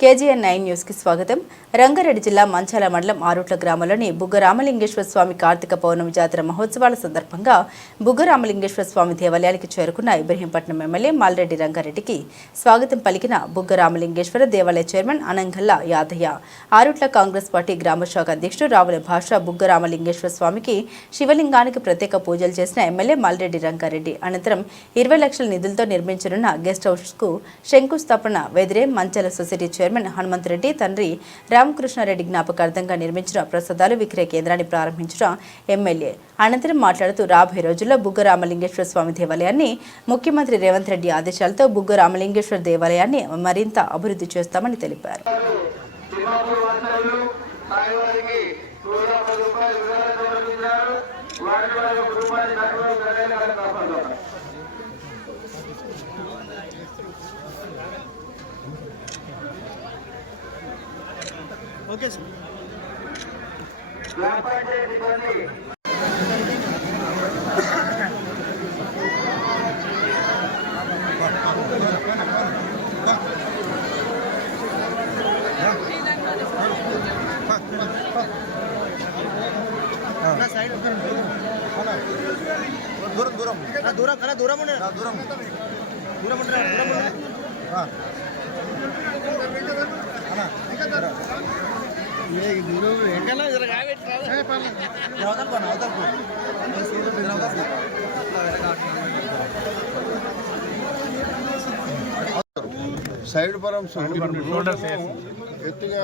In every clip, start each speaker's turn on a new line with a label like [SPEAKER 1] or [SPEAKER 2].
[SPEAKER 1] KGN nine న్యూస్కి స్వాగతం. రంగారెడ్డి జిల్లా మంచాల మండలం ఆరుట్ల గ్రామంలోని బుగ్గ రామలింగేశ్వర స్వామి కార్తీక పౌర్ణమి జాతర మహోత్సవాల సందర్భంగా బుగ్గ రామలింగేశ్వర స్వామి దేవాలయానికి చేరుకున్న ఇబ్రహీంపట్నం ఎమ్మెల్యే మాల్రెడ్డి రంగారెడ్డికి స్వాగతం పలికిన బుగ్గ రామలింగేశ్వర దేవాలయ చైర్మన్ అనంగల్ల యాదయ్య. ఆరుట్ల కాంగ్రెస్ పార్టీ గ్రామ శాఖ అధ్యక్షుడు రావుల భాష బుగ్గ రామలింగేశ్వర స్వామికి శివలింగానికి ప్రత్యేక పూజలు చేసిన ఎమ్మెల్యే మాల్రెడ్డి రంగారెడ్డి. అనంతరం ఇరవై లక్షల నిధులతో నిర్మించనున్న గెస్ట్ హౌస్కు శంకుస్థాపన Vedire Manchala society chairman chairman Hanumantha Reddy తండ్రి రామకృష్ణారెడ్డి జ్ఞాపకార్థంగా నిర్మించిన ప్రసాదాలు విక్రయ కేంద్రాన్ని ప్రారంభించిన ఎమ్మెల్యే. అనంతరం మాట్లాడుతూ రాబోయే రోజుల్లో బుగ్గ రామలింగేశ్వర స్వామి దేవాలయాన్ని ముఖ్యమంత్రి రేవంత్ రెడ్డి ఆదేశాలతో బుగ్గ రామలింగేశ్వర దేవాలయాన్ని మరింత అభివృద్ధి చేస్తామని తెలిపారు.
[SPEAKER 2] ఓకే సార్
[SPEAKER 3] గ్రామ పంచాయతీ సిబ్బంది
[SPEAKER 2] నా సైడ్ దూరం దూరం నా దూరం అలా దూరం ఉండే నా దూరం దూరం ఉండే దూరం ఉండే
[SPEAKER 4] సైడ్ బరమ్స్ ఎత్తుగా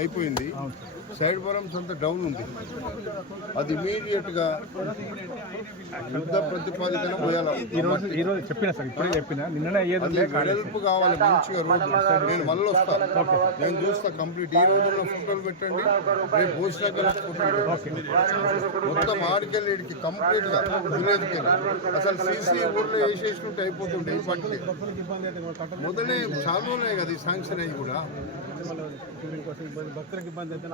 [SPEAKER 4] అయిపోయింది. సైడ్ బరమ్స్ అంతా డౌన్ ఉంది. అది ఇమీడియట్గా యుద్ధ ప్రతిపాదికన పోయాలి?
[SPEAKER 5] ఈరోజు చెప్పిన సార్ ఇప్పుడే చెప్పిన. నిన్ననే
[SPEAKER 4] వెడల్పు కావాలి మంచిగా రోడ్డు నేను మళ్ళీ వస్తా. నేను చూస్తా కంప్లీట్. ఈ రోజుల్లో ఫోటోలు పెట్టండి. రేపు భూషణాకర్ మొత్తం ఆడికెళ్ళి ఇడికి కంప్లీట్గా విలేజ్కి వెళ్ళి అసలు సీసీ ఊర్లో వేసేసినట్టు అయిపోతుండే ఇప్పటికే మొదలే చాలా ఉన్నాయి కదా ఈ శాంక్షన్ అయ్యి కూడా.
[SPEAKER 5] భక్తులకు ఇబ్బంది అయితే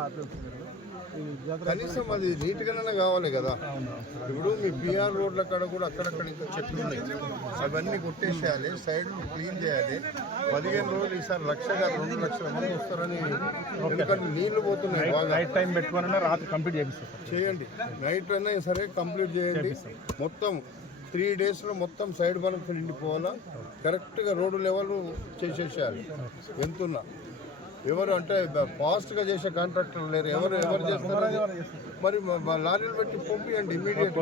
[SPEAKER 4] కనీసం అది నీట్ గానే కావాలి కదా. ఇప్పుడు మీ బీఆర్ రోడ్ల కాడ కూడా అక్కడక్కడ ఇంకా చెట్లు ఉన్నాయి. అవన్నీ కొట్టేసేయాలి సైడ్ క్లీన్ చేయాలి. పదిహేను రోజులు ఈసారి లక్ష కాదు రెండు లక్షల మంది వస్తారని ఎందుకంటే నీళ్ళు పోతున్నాయి
[SPEAKER 5] నైట్ టైం పెట్టుకున్నా రాత్రి కంప్లీట్
[SPEAKER 4] చేయండి. నైట్ అయినా సరే కంప్లీట్ చేయండి. మొత్తం త్రీ డేస్లో మొత్తం సైడ్ బల్బ్స్ నిండిపోవాలా? కరెక్ట్గా రోడ్డు లెవెల్ చేసేసేయాలి. వెళ్తున్నా ఎవరు అంటే ఫాస్ట్గా చేసే కాంట్రాక్టర్లు లేరు. ఎవరు ఎవరు చేస్తారు? మరి లారీలు పెట్టి పంపించండి ఇమీడియట్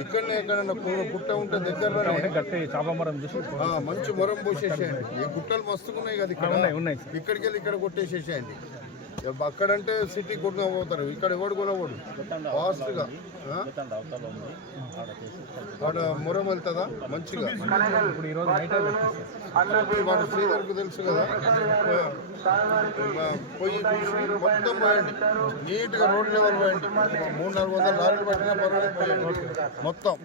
[SPEAKER 4] ఇక్కడనే ఎక్కడైనా పు- పుట్ట ఉంటే దగ్గరలోనే
[SPEAKER 5] గట్టి చూసి
[SPEAKER 4] ఆ, మంచి మొరం పోసేసేయండి. ఈ గుట్టలు మస్తుగా ఉన్నాయి కదా ఇక్కడ. ఇక్కడికి వెళ్ళి ఇక్కడ కొట్టేసేసేయండి. అక్కడంటే సిటీ కొట్టుకొని పోతారు. ఇక్కడ ఎవడు కొనవాడు ఫాస్ట్గా? వాడు మొరం వెళ్తుందా? మంచిగా.
[SPEAKER 5] ఇప్పుడు ఈరోజు నైట్
[SPEAKER 4] వాడు శ్రీధర్కు తెలుసు కదా. తీసి మొత్తం పోయండి. నీట్గా రోడ్ లెవెల్ పోయండి. మూడు నాలుగు వందల లారీలు పట్టినా పర్వాలేదు పోయండి. మొత్తం.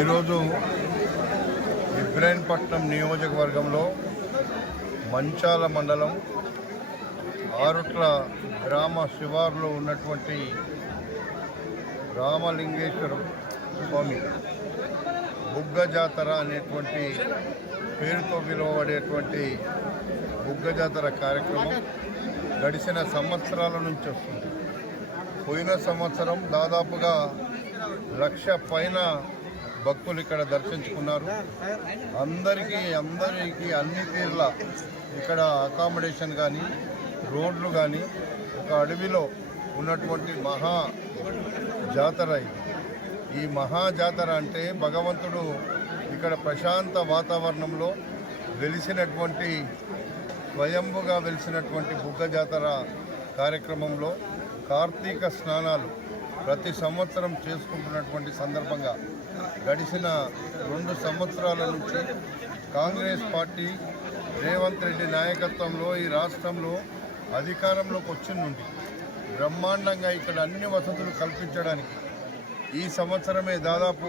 [SPEAKER 4] ఈరోజు ఇబ్రాహీంపట్నం నియోజకవర్గంలో మంచాల మండలం ఆరుట్ల గ్రామ శివారులో ఉన్నటువంటి రామలింగేశ్వరం స్వామి బుగ్గ జాతర అనేటువంటి పేరుతో పిలువబడేటువంటి బుగ్గ జాతర కార్యక్రమం గడిచిన సంవత్సరాల నుంచి వస్తుంది. పోయిన సంవత్సరం దాదాపుగా లక్ష పైన భక్తులు ఇక్కడ దర్శించుకున్నారు. అందరికీ అందరికీ అన్ని తీర్ల ఇక్కడ అకామిడేషన్ కానీ రోడ్లు కానీ ఒక అడవిలో ఉన్నటువంటి మహా జాతర ఇది. ఈ మహా జాతర అంటే భగవంతుడు ఇక్కడ ప్రశాంత వాతావరణంలో వెలిసినటువంటి స్వయంభుగా వెలిసినటువంటి బుగ్గ జాతర కార్యక్రమంలో కార్తీక స్నానాలు ప్రతి సంవత్సరం చేసుకుంటున్నటువంటి సందర్భంగా గడిచిన రెండు సంవత్సరాల నుంచి కాంగ్రెస్ పార్టీ రేవంత్ రెడ్డి నాయకత్వంలో ఈ రాష్ట్రంలో అధికారంలోకి వచ్చిన నుండి బ్రహ్మాండంగా ఇక్కడ అన్ని వసతులు కల్పించడానికి ఈ సంవత్సరమే దాదాపు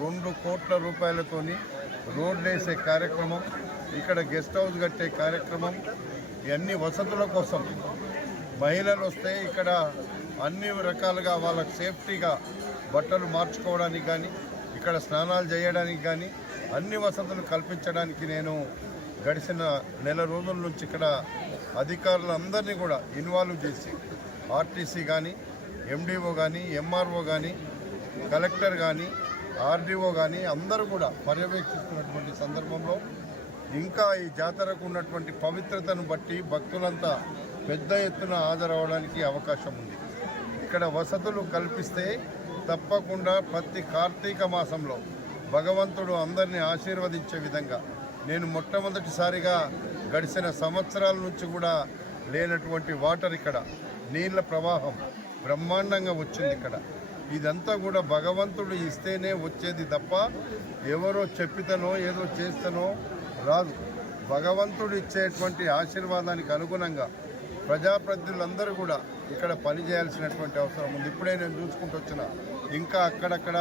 [SPEAKER 4] రెండు కోట్ల రూపాయలతోని రోడ్లు వేసే కార్యక్రమం ఇక్కడ గెస్ట్ హౌస్ కట్టే కార్యక్రమం ఇవన్నీ వసతుల కోసం మహిళలు వస్తే ఇక్కడ అన్ని రకాలుగా వాళ్ళకు సేఫ్టీగా బట్టలు మార్చుకోవడానికి కానీ ఇక్కడ స్నానాలు చేయడానికి కానీ అన్ని వసతులు కల్పించడానికి నేను గడిచిన నెల రోజుల నుంచి ఇక్కడ అధికారులందరినీ కూడా ఇన్వాల్వ్ చేసి ఆర్టీసీ కానీ ఎండిఓ కానీ ఎంఆర్ఓ కానీ కలెక్టర్ కానీ ఆర్డీఓ కానీ అందరూ కూడా పర్యవేక్షిస్తున్నటువంటి సందర్భంలో ఇంకా ఈ జాతరకు ఉన్నటువంటి పవిత్రతను బట్టి భక్తులంతా పెద్ద ఎత్తున హాజరవడానికి అవకాశం ఉంది. ఇక్కడ వసతులు కల్పిస్తే తప్పకుండా ప్రతి కార్తీక మాసంలో భగవంతుడు అందరినీ ఆశీర్వదించే విధంగా నేను మొట్టమొదటిసారిగా గడిచిన సంవత్సరాల నుంచి కూడా లేనటువంటి వాటర్ ఇక్కడ నీళ్ళ ప్రవాహం బ్రహ్మాండంగా వచ్చింది ఇక్కడ. ఇదంతా కూడా భగవంతుడు ఇస్తేనే వచ్చేది తప్ప ఎవరో చెప్పితనో ఏదో చేస్తనో రాదు. భగవంతుడు ఇచ్చేటువంటి ఆశీర్వాదానికి అనుగుణంగా ప్రజాప్రతినిధులందరూ కూడా ఇక్కడ పనిచేయాల్సినటువంటి అవసరం ఉంది. ఇప్పుడే నేను చూసుకుంటూ వచ్చిన ఇంకా అక్కడక్కడ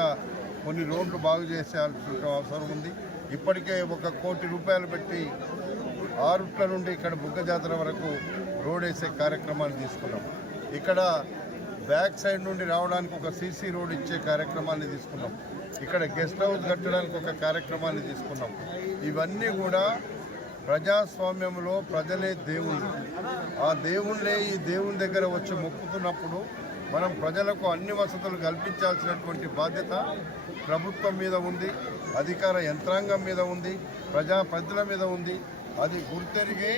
[SPEAKER 4] కొన్ని రోడ్లు బాగు చేసేయాల్సిన అవసరం ఉంది. ఇప్పటికే ఒక కోటి రూపాయలు పెట్టి ఆరుట్ల నుండి ఇక్కడ బుగ్గ జాతర వరకు రోడ్ వేసే కార్యక్రమాన్ని తీసుకున్నాం. ఇక్కడ బ్యాక్ సైడ్ నుండి రావడానికి ఒక సీసీ రోడ్ ఇచ్చే కార్యక్రమాన్ని తీసుకున్నాం. ఇక్కడ గెస్ట్ హౌస్ కట్టడానికి ఒక కార్యక్రమాన్ని తీసుకున్నాం. ఇవన్నీ కూడా ప్రజాస్వామ్యంలో ప్రజలే దేవుళ్ళు. ఆ దేవుళ్ళే ఈ దేవుని దగ్గర వచ్చి మొక్కుతున్నప్పుడు మనం ప్రజలకు అన్ని వసతులు కల్పించాల్సినటువంటి బాధ్యత ప్రభుత్వం మీద ఉంది అధికార యంత్రాంగం మీద ఉంది ప్రజాప్రతిల మీద ఉంది. అది గుర్తెరిగి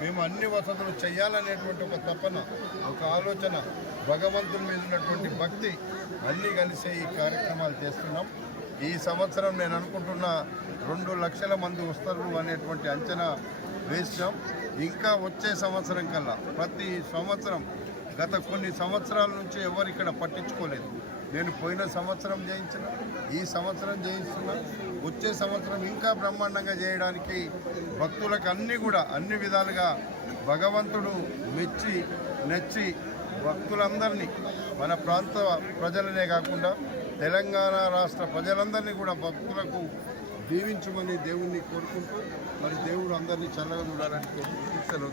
[SPEAKER 4] మేము అన్ని వసతులు చేయాలనేటువంటి ఒక తపన ఒక ఆలోచన భగవంతుని మీద ఉన్నటువంటి భక్తి అన్నీ కలిసే ఈ కార్యక్రమాలు చేస్తున్నాం. ఈ సంవత్సరం నేను అనుకుంటున్న రెండు లక్షల మంది వస్తారు అనేటువంటి అంచనా వేసాం ఇంకా వచ్చే సంవత్సరం కల్లా ప్రతి సంవత్సరం గత కొన్ని సంవత్సరాల నుంచి ఎవరు ఇక్కడ పట్టించుకోలేదు. నేను పోయిన సంవత్సరం చేయించిన ఈ సంవత్సరం జయిస్తున్నా వచ్చే సంవత్సరం ఇంకా బ్రహ్మాండంగా చేయడానికి భక్తులకు అన్నీ కూడా అన్ని విధాలుగా భగవంతుడు మెచ్చి నెచ్చి భక్తులందరినీ మన ప్రాంత ప్రజలనే కాకుండా తెలంగాణ రాష్ట్ర ప్రజలందరినీ కూడా భక్తులకు దీవించమని దేవుణ్ణి కోరుకుంటూ మరి దేవుడు అందరినీ చల్లగా చూడాలని కోరుకుంటూ సెలవు